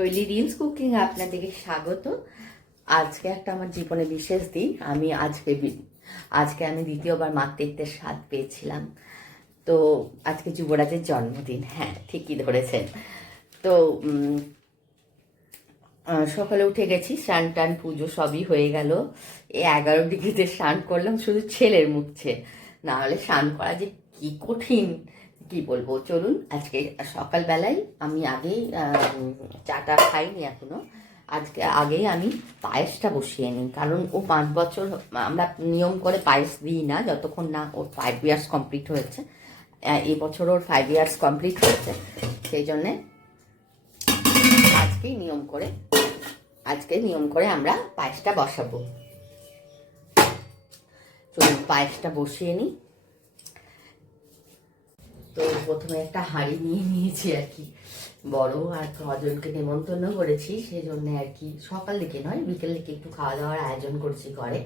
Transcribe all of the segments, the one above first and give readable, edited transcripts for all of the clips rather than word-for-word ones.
শৈলী reels cooking আপনাদেরকে স্বাগত। আজকে একটা আমার জীবনে বিশেষ দিন। আজকে আমি দ্বিতীয়বার মাতৃত্বের স্বাদ পেয়েছিলাম। তো আজকে যুবরাজের জন্মদিন। হ্যাঁ, ঠিকই ধরেছেন। তো সকালে উঠে গেছি, স্নান টান পুজো সবই হয়ে গেল। এই 11 ডিগ্রিতে স্নান করলাম, শুধু ছেলের মুখছে, না হলে স্নান করা যে কি কঠিন কি বলবো। চলুন, আজকে সকালবেলায় আমি আগেই চাটা খাইনি এখনো। আগেই আমি পায়েসটা বসিয়ে নিই, কারণ ও 5 বছর, আমরা নিয়ম করে পায়েস দিই না যতক্ষণ না ওর 5 ইয়ার্স কমপ্লিট হয়েছে। এবছর ওর 5 ইয়ার্স কমপ্লিট হয়েছে, সেই জন্যে আজকে নিয়ম করে আমরা পায়েসটা বসাবো। চলুন পায়েসটা বসিয়ে নিই। তো প্রথমে একটা হাঁড়ি নিয়ে নিয়েছি আর কি, বড়, আর কজনকে নেমন্তন্ন করেছি সেই জন্য আর কি। সকাল দিকে নয়, বিকেল দিকে একটু খাওয়া দাওয়ার আয়োজন করছি ঘরে।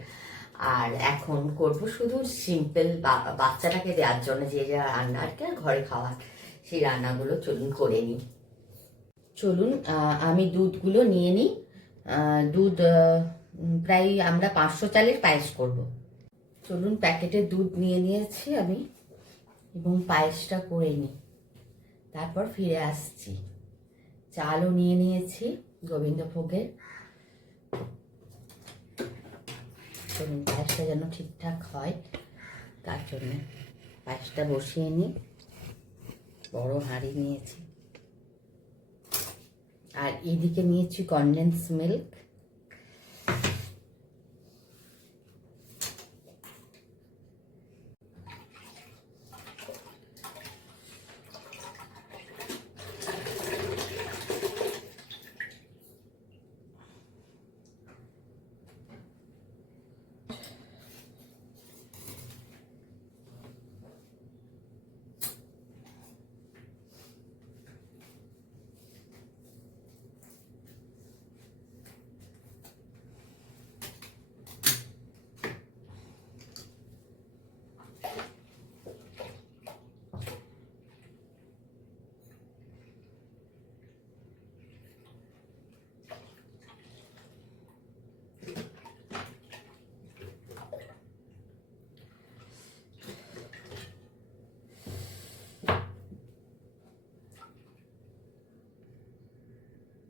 আর এখন করব শুধু সিম্পল বাচ্চাটাকে দেওয়ার জন্য যে যা রান্না আর কি, আর ঘরে খাওয়ার সেই রান্নাগুলো চলুন করে নিই। চলুন আমি দুধগুলো নিয়ে নিই। দুধ প্রায় আমরা 500 চালের পায়েস করব। চলুন প্যাকেটের দুধ নিয়ে নিয়েছি আমি, এবং পায়েসটা করে নিই, তারপর ফিরে আসছি। চালও নিয়ে নিয়েছি গোবিন্দভোগের। চলুন পায়েসটা যেন ঠিকঠাক হয় তার জন্য পায়েসটা বসিয়ে নিই। বড় হাঁড়ি নিয়েছি, আর এদিকে নিয়েছি কনডেন্স মিল্ক।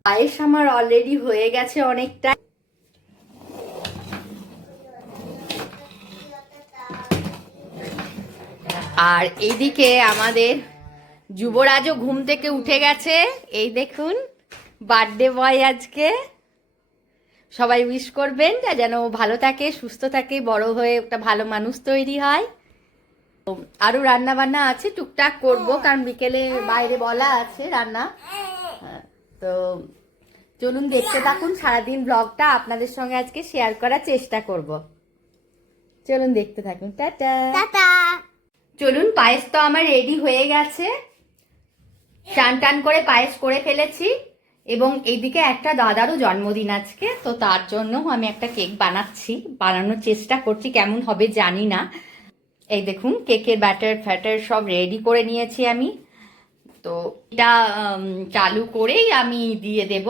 পায়েস আমার অলরেডি হয়ে গেছে অনেকটা। আর এইদিকে আমাদের যুবরাজও ঘুম থেকে উঠে গেছে। এই দেখুন, বার্থডে বয় আজকে। সবাই উইশ করবেন যেন ভালো থাকে, সুস্থ থাকে, বড় হয়ে একটা ভালো মানুষ তৈরি হয়। আরো রান্না বান্না আছে, টুকটাক করব, কারণ বিকেলে বাইরে বলা আছে রান্না। তো চলুন দেখতে থাকুন, সারাদিন ব্লগটা আপনাদের সঙ্গে আজকে শেয়ার করার চেষ্টা করব। চলুন দেখতে থাকুন। Tata tata. চলুন, পায়েস তো আমার রেডি হয়ে গেছে। টান টান করে পায়েস করে ফেলেছি, এবং এইদিকে একটা দাদারও জন্মদিন আজকে, তো তার জন্য আমি একটা কেক বানানোর চেষ্টা করছি। কেমন হবে জানি না। এই দেখুন, কেকের ব্যাটার সব রেডি করে নিয়েছি আমি। তো এটা চালু করেই আমি দিয়ে দেব।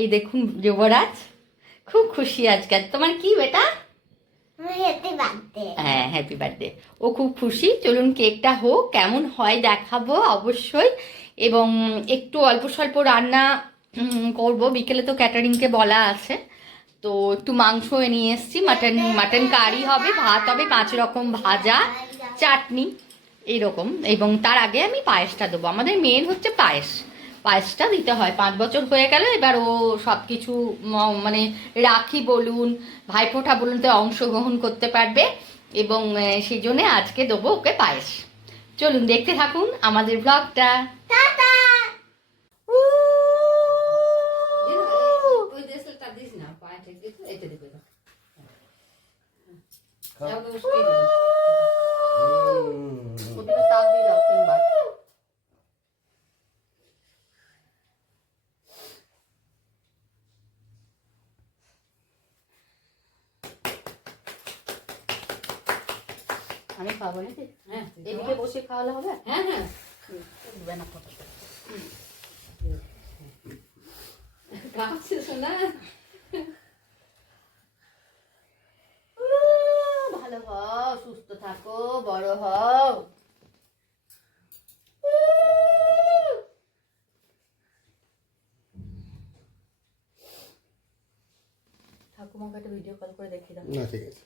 এই দেখুন, যুবরাজ খুব খুশি আজকে। তোমার কি বেটা? হ্যাঁ, হ্যাপি বার্থডে। ও খুব খুশি। চলুন কেকটা হোক, কেমন হয় দেখাবো অবশ্যই। এবং একটু অল্প স্বল্প রান্না করব, বিকেলে তো ক্যাটারিংকে বলা আছে। তো একটু মাংস নিয়ে এসছি, মাটন কারি হবে, ভাত হবে, 5 রকম ভাজা, চাটনি এইরকম। এবং তার আগে আমি পায়েসটা দেবো। আমাদের মেন হচ্ছে পায়েসটা দিতে হয়। 5 বছর হয়ে গেল, এবার ও সব কিছু মানে রাখি বলুন, ভাইফোঁটা বলুন, তো অংশগ্রহণ করতে পারবে, এবং সেই জন্যে আজকে দেবো ওকে পায়েস। চলুন দেখতে থাকুন আমাদের ব্লগটা। আমি খাবো নাকি? হ্যাঁ, এদিকে বসে খাওয়ালে হবে। হ্যাঁ হ্যাঁ, কাঁপছে শোনা। ভালো হও, সুস্থ থাকো, বড় হও। ঠাকুমাকে একটা ভিডিও কল করে দেখিয়ে দাও। না ঠিক আছে।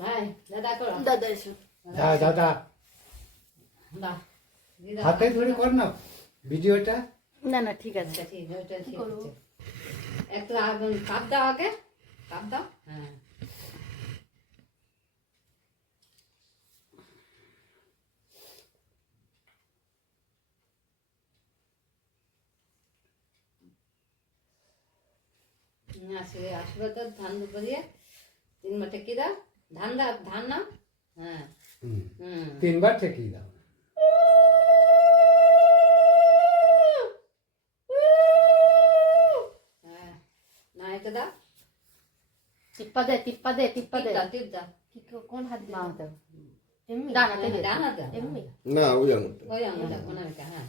ভাই দাদা করো। দাদা এসো। দাদা বাহ, দিদা। হাতে ধরে কর না ভিডিওটা। না না ঠিক আছে। আচ্ছা, ঠিক আছে, ওটা ঠিক আছে। একটু কাপ দাও আগে, কাপ দাও। হ্যাঁ, আসবে তো ধান দুপুরিয়ে 3 মাঠে কি দাও, ধান দাও, ধান নাও। হ্যাঁ, হুম। 3বার ঠেকিয়ে দাও। হ্যাঁ, না এটা দাও, টিপ্পা দে টিপ্পা দে টিপ্পা দে। টিপ দাও। কোন হাত দিয়ে? বাঁ দাও। এমনি ডানাতে দে, ডানা দাও। এমনি। না ওই আঙুলটা। ওই আঙুলটা, কোন আঙুলটা? হ্যাঁ,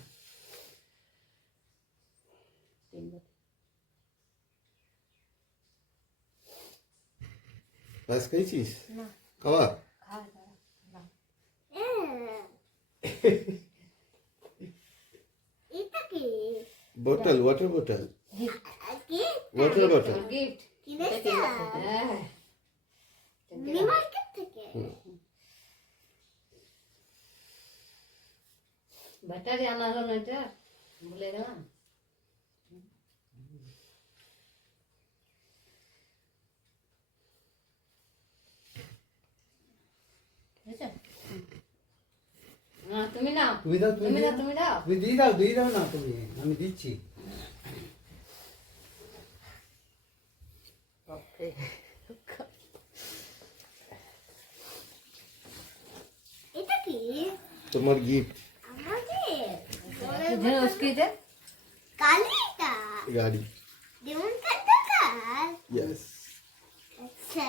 ব্যাস খেয়েছিস? না। খাওয়া? এটা কি? বোতল, ওয়াটার বোতল। কি? ওয়াটার বোতল। গিফট। কিনেছো? হ্যাঁ, নিউ মার্কেট থেকে? ব্যাটারি আনা হলো না, এটা ভুলে গেলাম। হয়েছে? না, তুমি নাও, তুমি দাও, তুমি দাও, তুমি দাও। তুমি দিয়ে দাও না তুমি, আমি দিচ্ছি। ওকে। এটা কি? তোমার গিফট। আমাদের उसकी दे। কালিটা গাড়ি। যেমন কাটাকার। ইয়েস। আচ্ছা।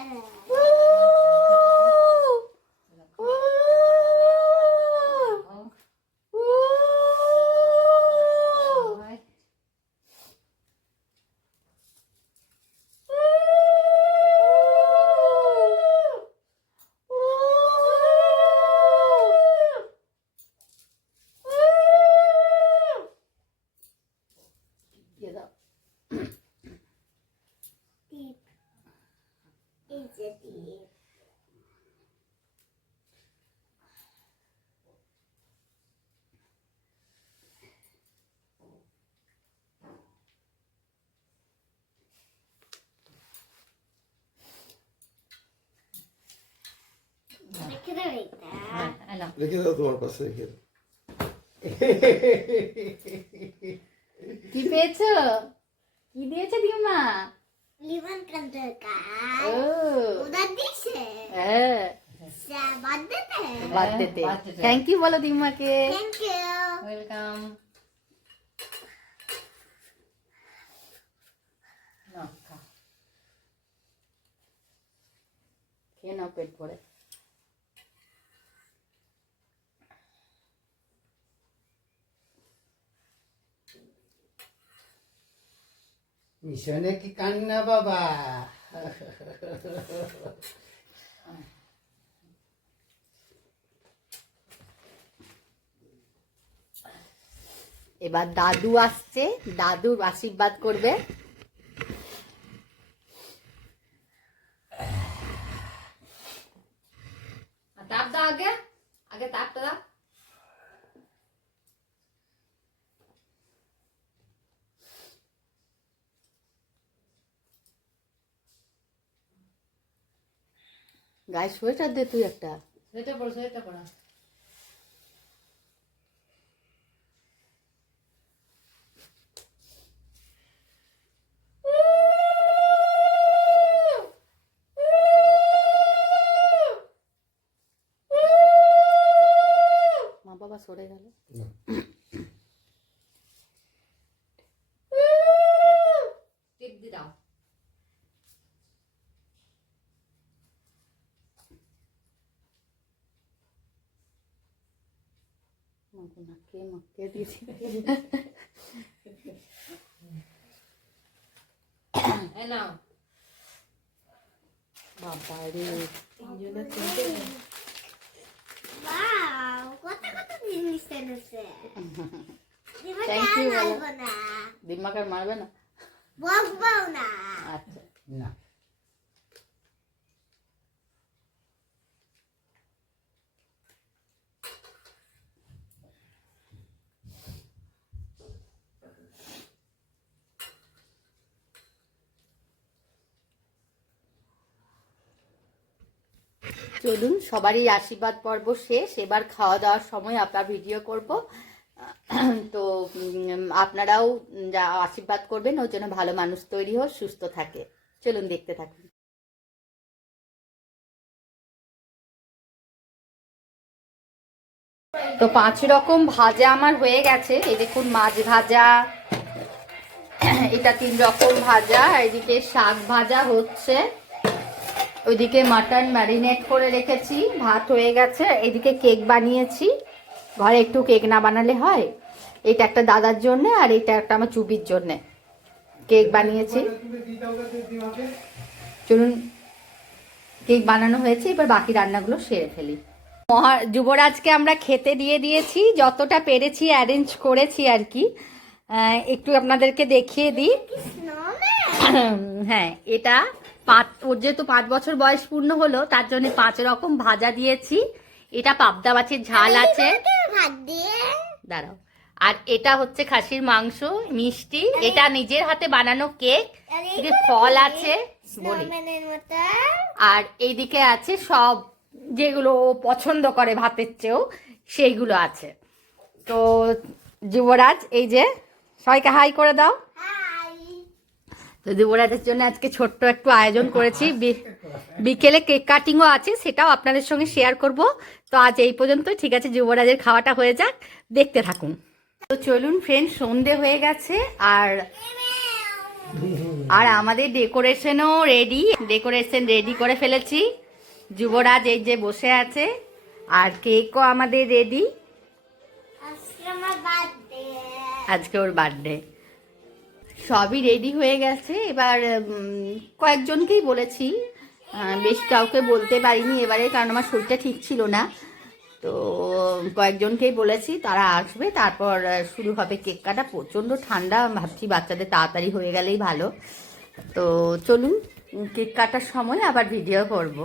দিয়ে দাও। টিপ। এই যে টিপ। রেখে দাও এটা। রেখে দাও, তোমার পাশে রেখে দাও। কি পেয়েছো? কি দিয়েছে দিমা? লিমন কাটাকার। ও ওটা দিছে। হ্যাঁ, বার্থডেতে। বার্থডেতে। বার্থডেতে। থ্যাংক ইউ বলো দিমাকে। Thank you. ওয়েলকাম। না, খা। খেয়ে নাও পেট ভরে। মিশনে কি কান্না বাবা? এবার দাদু আসছে, দাদুর আশীর্বাদ করবে। তাপ দাও আগে, আগে তাপটা দাও। গায়ে সোয়েটার দে তুই একটা। সোয়েটার পরো, সোয়েটার পরো। মা বাবা সরে গেল। টিপ দি দাও। মাকে দিয়েছি। এই নাও। বাবা রে, তিনজনের তিনটে। Wow, কত কত জিনিস এনেছে। দিমাকে Thank আর you, বলো। মারবো না। দিমাক আর মারবে না? বকবও না। আচ্ছা। না চলুন, সবারই আশীর্বাদ পর্ব শেষ, এবার খাওয়া দাওয়ার সময় আপনার ভিডিও করব। তো আপনারাও যা আশীর্বাদ করবেন ওর জন্য ভালো মানুষ তৈরি হোক, সুস্থ থাকে। চলুন দেখতে থাকুন। তো 5 রকম ভাজা আমার হয়ে গেছে। এই দেখুন, মাছ ভাজা, এটা 3 রকম ভাজা, এদিকে শাক ভাজা হচ্ছে, ওইদিকে মাটন ম্যারিনেট করে রেখেছি, ভাত হয়ে গেছে, এদিকে কেক বানিয়েছি। ঘরে একটু কেক না বানালে হয়। এটা একটা দাদার জন্য আর এটা একটা আমার চুবির জন্য কেক বানিয়েছি। চলুন, কেক বানানো হয়েছে, এবার বাকি রান্নাগুলো সেরে ফেলি। যুবরাজকে আমরা খেতে দিয়ে দিয়েছি, যতটা পেরেছি অ্যারেঞ্জ করেছি আর কি। একটু আপনাদেরকে দেখিয়ে দিই। হ্যাঁ, এটা ওর যেহেতু 5 বছর বয়স পূর্ণ হলো, তার জন্য 5 রকম ভাজা দিয়েছি। এটা পাবদা মাছের ঝাল আছে, ভাত দিয়ে। দাঁড়াও, আর এটা হচ্ছে খাসির মাংস, মিষ্টি, এটা নিজের হাতে বানানো কেক, এদিকে ফল আছে বলি, স্নোম্যানের মতো। আর এইদিকে আছে সব যেগুলো ও পছন্দ করে ভাতের চেয়েও, সেইগুলো আছে। তো যুবরাজ, এই যে সবাইকে হাই করে দাও। হাই। তো যুবরাজের জন্য আজকে ছোট্ট একটু আয়োজন করেছি, বিকেলে কেক কাটিংও আছে, সেটাও আপনাদের সঙ্গে শেয়ার করব। তো আজ এই পর্যন্তই, ঠিক আছে, যুবরাজের খাওয়াটা হয়ে যাক, দেখতে থাকুন। তো চলুন ফ্রেন্ড, সন্ধে হয়ে গেছে, আর আমাদের ডেকোরেশনও রেডি, ডেকোরেশন রেডি করে ফেলেছি। যুবরাজ এই যে বসে আছে, আর কেকও আমাদের রেডি। আজকে আমার বার্থডে। আজকে ওর বার্থডে, সবই রেডি হয়ে গেছে। এবার কয়েকজনকেই বলেছি, বেশ কাউকে বলতে পারিনি এবারে, কারণ আমার শরীরটা ঠিক ছিল না। তো কয়েকজনকেই বলেছি, তারা আসবে, তারপর শুরু হবে কেক কাটা। প্রচণ্ড ঠান্ডা, ভাবছি বাচ্চাদের তাড়াতাড়ি হয়ে গেলেই ভালো। তো চলুন, কেক কাটার সময় আবার ভিডিও করব।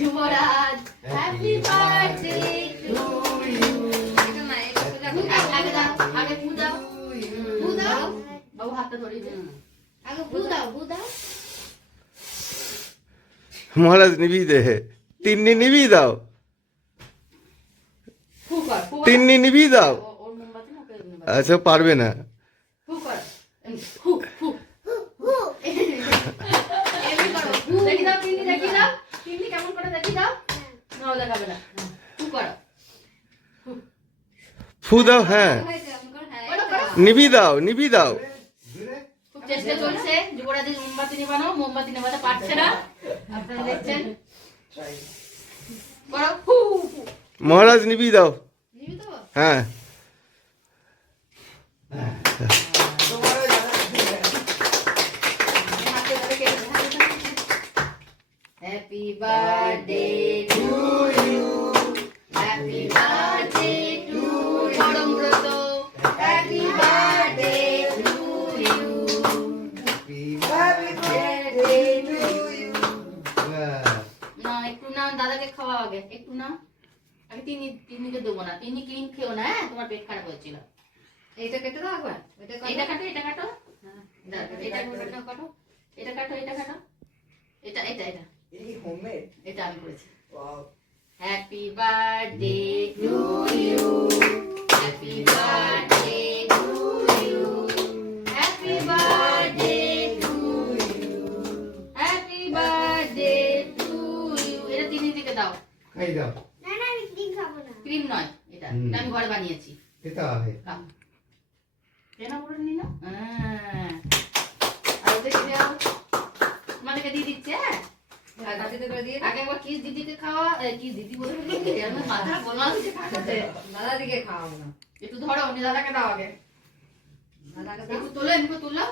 যুবরাজ, হ্যাপি বার্থডে টু ইউ। আগে দাও, আগে ফু দাও, ফু দাও, বাবু হাতটা ধরিয়ে দে, আগে ফু দাও, ফু দাও। মহারাজ নিবি দে, তিন্নি নিবি দাও, ফু কর, ফু কর। তিন্নি নিবি দাও। ওর মোমবাতি না, ওকে মোমবাতি। আচ্ছা পারবে না। ফু কর, ফু ফু ফু, এমনি করো, ফু। দেখি দাও, তিন্নি দেখি দাও, তিন্নি কেমন করে দেখি দাও। না, ও দেখাবে না, ফু করো। ফু দাও, হ্যাঁ ওটা করো। নিবি দাও, নিবি দাও। খুব চেষ্টা চলছে যুবরাজের মোমবাতি নেবানো, মোমবাতি নেবাতে পারছে না, আপনারা দেখছেন। করো, ফু ফু। মহারাজ নিবি দাও, নিবি তো? হ্যাঁ। Happy birthday to you, happy birthday to Parambrata, happy birthday to you, happy birthday to you. না, একটু না, দাদাকে খাওয়া আগে, একটু না, আগে তিনি তিনি তিন্নিকে দেবো না, তিন্নি ক্রিম খেও না, হ্যাঁ তোমার পেট খারাপ হয়েছিল। এইটা কেটে দাও একবার, এটা কাটো, এটা কাটো, হ্যাঁ, এটা কাটো, এটা কাটো, এটা কাটো, এটা এটা এটা এটা আমি করেছি। Happy birthday to you, happy birthday to you, happy birthday to you, happy birthday to you. এটা তিন্নি দিকে দাও। খাই দাও না না আমি ক্রিম খাবো না। ক্রিম নয়, এটা এটা আমি ঘরে বানিয়েছি। এটা আছে খাও। কেন করে নিল? আর ওদেরকে দাও, তোমাদেরকে দিয়ে দিচ্ছে। হ্যাঁ, আর কাটিতে করে দিয়ে দাও। আগে একবার কিস দিদিকে খাওয়া, কিস দিদি বলে আমার মাথা গোলা হচ্ছে খাওয়াতে। দাদা দিকে খাওয়াবো না, একটু ধরো, উনি দাদাকে দাও আগে। দাদাকে দাও। একটু তোলো, একটু তুলো,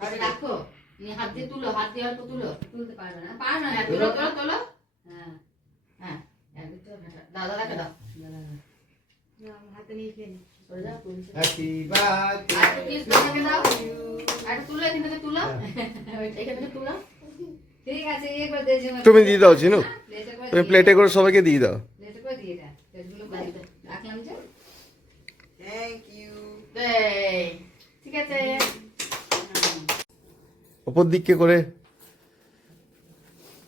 আর রাখো। তুমি হাত দিয়ে তুলো, হাত দিয়ে অল্প তুলো। তুলতে পারবে না, পারবে না। হ্যাঁ, তুলো তুলো তুলো। হ্যাঁ, হ্যাঁ, একটু দাদাকে দাও। দাদা দাও। হাতে নিয়ে খেয়ে নি। সরে যাও, তুলছে। হ্যাপি আর একটু কিস দাদাকে দাও। আর একটু তুলো, এখান থেকে তুলো, এখান থেকে তুলো। ঠিক আছে, ইয়ে করে দিয়ে যে তুমি দিয়ে দাও চিনু, প্লেটে করে তুমি দিয়ে প্লেটে করে সবাইকে দিয়ে দাও। প্লেটে করে দিয়ে দাও। প্লেটগুলো বাড়িতে রাখলাম যে। এই, ঠিক আছে। ওপর দিককে করে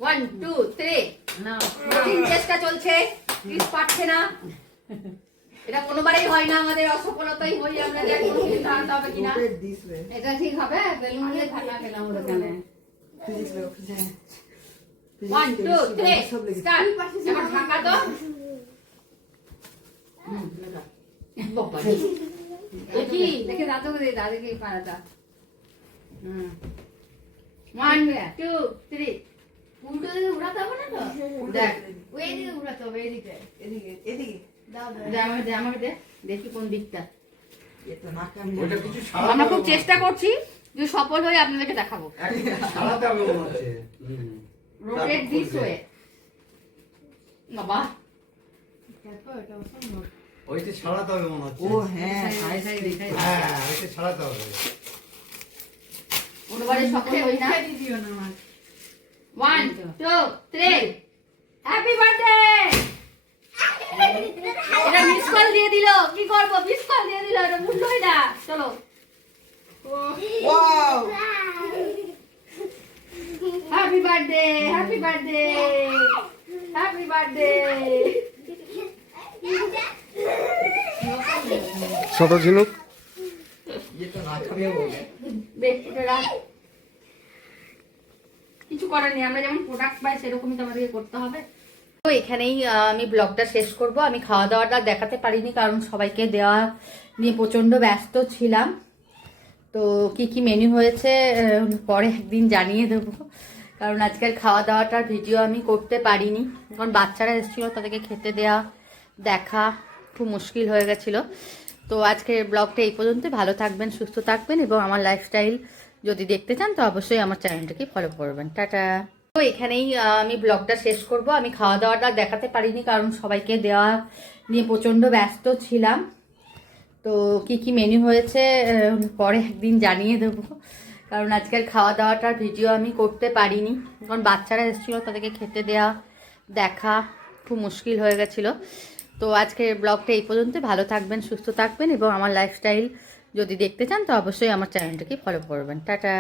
1 2 3। না, কঠিন চেষ্টা চলছে, প্লিজ পারছে না। এটা কোনোবারই হয় না, আমাদের অসফলতাই হই আমরা, যে কোনো কিছু আনতে হবে কিনা। এটা ঠিক হবে, বেলুন দিয়ে ফাটা গেলাম ওখানে। 1 2 3 স্টার্ট। এবার ঢাকা দাও। দেখি দেখে দাদুকে দিয়ে দাদুকে পাড়াটা। 1 2 3। উল্টো দিকে উড়াতে হবে না তো? দেখ, ওই দিকে উড়াতে হবে, এদিকে। এদিকে দাও, দে আমাকে দে, দেখি কোন দিকটা। ওটা কিছু আমরা খুব চেষ্টা করছি যে সফল হয়ে আপনাদেরকে দেখাবো। সারাতে হবে মনে হচ্ছে। Rotate this way. বাবা, ওইটা ছাড়াতে হবে মনে হচ্ছে। হ্যাঁ, ওইটা ছাড়াতে হবে। কোনোবারে সফল হই না। 1 2 3। Happy birthday. এটা মিস কল দিয়ে দিল, কি করব? মিস কল দিয়ে দিল, এটা মুন্ডই না। চলো, happy birthday, happy birthday, happy birthday. ছোট ঝিনুক কিছু করার নেই, আমরা যেমন প্রোডাক্ট পাই সেরকমই তো আমাদেরকে করতে হবে। তো এখানেই আমি ব্লগটা শেষ করব। আমি খাওয়া দাওয়াটা দেখাতে পারিনি, কারণ সবাইকে দেওয়া নিয়ে প্রচণ্ড ব্যস্ত ছিলাম। তো কি কি মেনু হয়েছে পরে একদিন জানিয়ে দেবো, কারণ আজকের খাওয়া দাওয়াটার ভিডিও আমি করতে পারিনি, কারণ বাচ্চারা এসেছিলো, তাদেরকে খেতে দেওয়া দেখা খুব মুশকিল হয়ে গেছিলো। তো আজকের ব্লগটা এই পর্যন্ত। ভালো থাকবেন, সুস্থ থাকবেন, এবং আমার লাইফস্টাইল যদি দেখতে চান তো অবশ্যই আমার চ্যানেলটাকে ফলো করবেন। টাটা। তো এখানেই আমি ব্লগটা শেষ করব। আমি খাওয়া দাওয়াটা দেখাতে পারিনি, কারণ সবাইকে দেওয়া নিয়ে প্রচণ্ড ব্যস্ত ছিলাম। তো কি কি মেনু হয়েছে পরে একদিন জানিয়ে দেবো, কারণ আজকের খাওয়া দাওয়াটার ভিডিও আমি করতে পারিনি, কারণ বাচ্চারা এসেছিলো, তাদেরকে খেতে দেওয়া দেখা খুব মুশকিল হয়ে গেছিলো। তো আজকের ব্লগটা এই পর্যন্ত। ভালো থাকবেন, সুস্থ থাকবেন, এবং আমার লাইফস্টাইল যদি দেখতে চান তো অবশ্যই আমার চ্যানেলটাকে ফলো করবেন। টাটা।